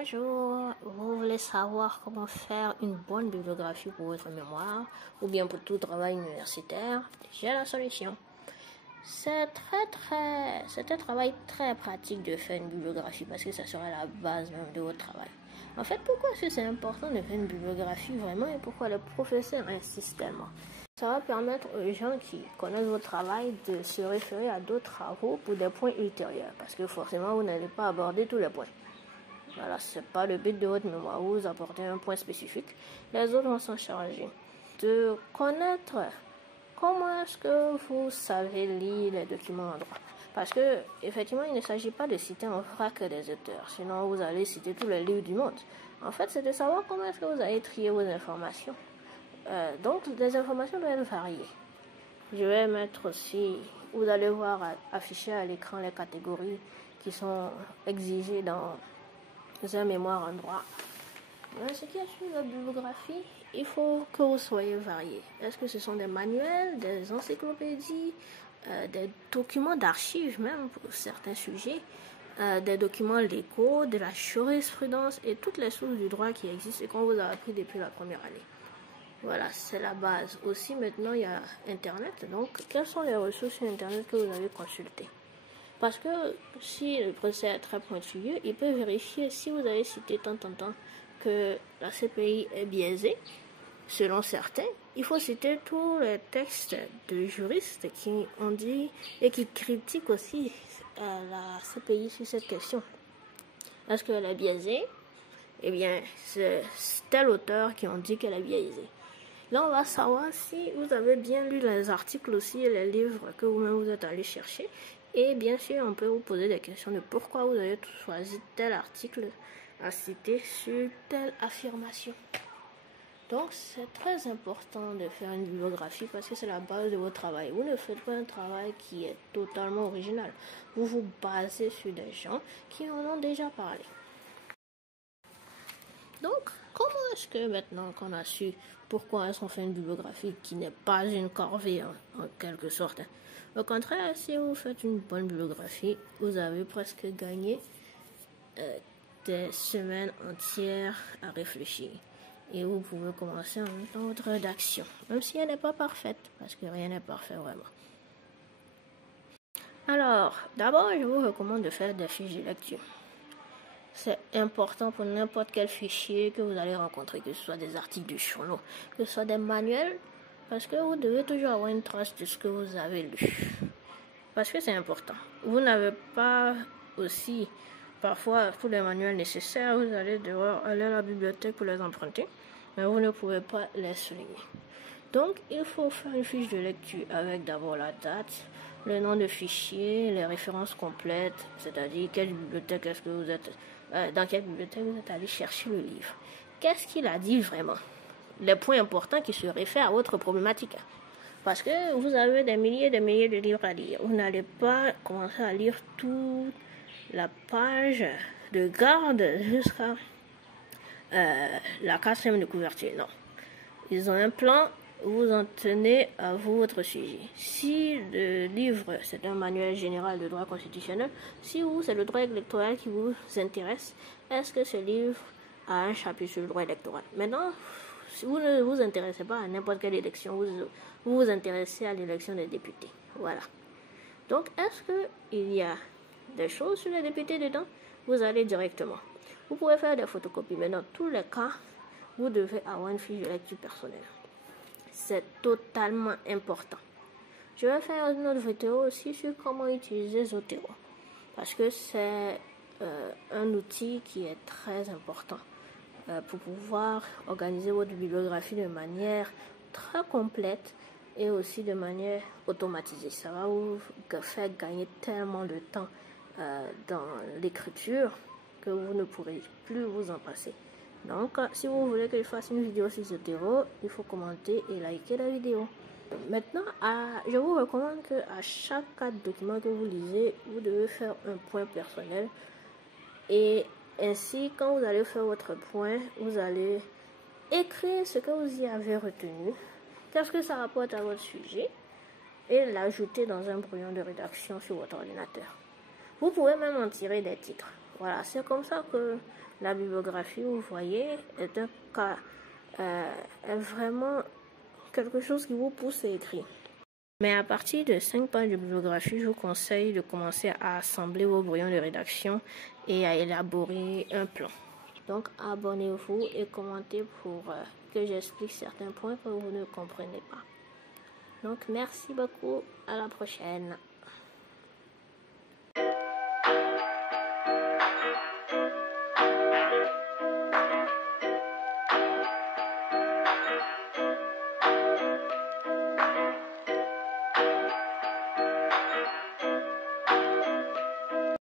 Bonjour, vous voulez savoir comment faire une bonne bibliographie pour votre mémoire ou bien pour tout travail universitaire? J'ai la solution. C'est un travail très pratique de faire une bibliographie parce que ça sera la base même de votre travail. En fait, pourquoi est-ce que c'est important de faire une bibliographie vraiment et pourquoi le professeur insiste tellement? Ça va permettre aux gens qui connaissent votre travail de se référer à d'autres travaux pour des points ultérieurs parce que forcément vous n'allez pas aborder tous les points. Voilà, c'est pas le but de votre mémoire. Vous apportez un point spécifique, les autres vont s'en charger. De connaître comment est-ce que vous savez lire les documents en droit. Parce que, effectivement, il ne s'agit pas de citer en vrac des auteurs, sinon vous allez citer tous les livres du monde. En fait, c'est de savoir comment est-ce que vous allez trier vos informations. Donc, les informations doivent varier. Je vais mettre aussi, vous allez voir afficher à l'écran les catégories qui sont exigées dans un mémoire en droit. Ce qui est sur la bibliographie, il faut que vous soyez variés. Est-ce que ce sont des manuels, des encyclopédies, des documents d'archives même pour certains sujets, des documents légaux, de la jurisprudence et toutes les sources du droit qui existent et qu'on vous a appris depuis la première année. Voilà, c'est la base. Aussi, maintenant, il y a Internet. Donc, quelles sont les ressources sur Internet que vous avez consultées? Parce que si le procès est très pointilleux, il peut vérifier si vous avez cité tant que la CPI est biaisée. Selon certains, il faut citer tous les textes de juristes qui ont dit et qui critiquent aussi la CPI sur cette question. Est-ce qu'elle est biaisée? Eh bien, c'est tel auteur qui ont dit qu'elle est biaisée. Là, on va savoir si vous avez bien lu les articles aussi et les livres que vous-même vous êtes allé chercher. Et bien sûr, on peut vous poser des questions de pourquoi vous avez choisi tel article à citer sur telle affirmation. Donc, c'est très important de faire une bibliographie parce que c'est la base de votre travail. Vous ne faites pas un travail qui est totalement original. Vous vous basez sur des gens qui en ont déjà parlé. Donc, comment est-ce que maintenant qu'on a su pourquoi est-ce qu'on fait une bibliographie qui n'est pas une corvée en quelque sorte? Au contraire, si vous faites une bonne bibliographie, vous avez presque gagné des semaines entières à réfléchir. Et vous pouvez commencer en même temps votre rédaction, même si elle n'est pas parfaite, parce que rien n'est parfait vraiment. Alors, d'abord, je vous recommande de faire des fiches de lecture. C'est important pour n'importe quel fichier que vous allez rencontrer, que ce soit des articles de journaux, que ce soit des manuels, parce que vous devez toujours avoir une trace de ce que vous avez lu. Parce que c'est important. Vous n'avez pas aussi, parfois, tous les manuels nécessaires, vous allez devoir aller à la bibliothèque pour les emprunter, mais vous ne pouvez pas les souligner. Donc, il faut faire une fiche de lecture avec d'abord la date, le nom de fichier, les références complètes, c'est-à-dire quelle bibliothèque est-ce que vous êtes, dans quelle bibliothèque vous êtes allé chercher le livre. Qu'est-ce qu'il a dit vraiment? Les points importants qui se réfèrent à votre problématique. Parce que vous avez des milliers de livres à lire. Vous n'allez pas commencer à lire toute la page de garde jusqu'à la 4e de couverture. Non. Ils ont un plan. Vous en tenez à vous votre sujet. Si le livre, c'est un manuel général de droit constitutionnel, si vous, c'est le droit électoral qui vous intéresse, est-ce que ce livre a un chapitre sur le droit électoral? Maintenant, si vous ne vous intéressez pas à n'importe quelle élection, vous vous intéressez à l'élection des députés. Voilà. Donc, est-ce qu'il y a des choses sur les députés dedans? Vous allez directement. Vous pouvez faire des photocopies, mais dans tous les cas, vous devez avoir une fiche de lecture personnelle. C'est totalement important. Je vais faire une autre vidéo aussi sur comment utiliser Zotero. Parce que c'est un outil qui est très important pour pouvoir organiser votre bibliographie de manière très complète et aussi de manière automatisée. Ça va vous faire gagner tellement de temps dans l'écriture que vous ne pourrez plus vous en passer. Donc, si vous voulez que je fasse une vidéo sur Zotero, il faut commenter et liker la vidéo. Maintenant, je vous recommande qu'à chaque 4 documents que vous lisez, vous devez faire un point personnel. Et ainsi, quand vous allez faire votre point, vous allez écrire ce que vous y avez retenu, qu'est-ce que ça rapporte à votre sujet, et l'ajouter dans un brouillon de rédaction sur votre ordinateur. Vous pouvez même en tirer des titres. Voilà, c'est comme ça que La bibliographie, vous voyez, est un cas, est vraiment quelque chose qui vous pousse à écrire. Mais à partir de 5 pages de bibliographie, je vous conseille de commencer à assembler vos brouillons de rédaction et à élaborer un plan. Donc, abonnez-vous et commentez pour que j'explique certains points que vous ne comprenez pas. Donc, merci beaucoup. À la prochaine.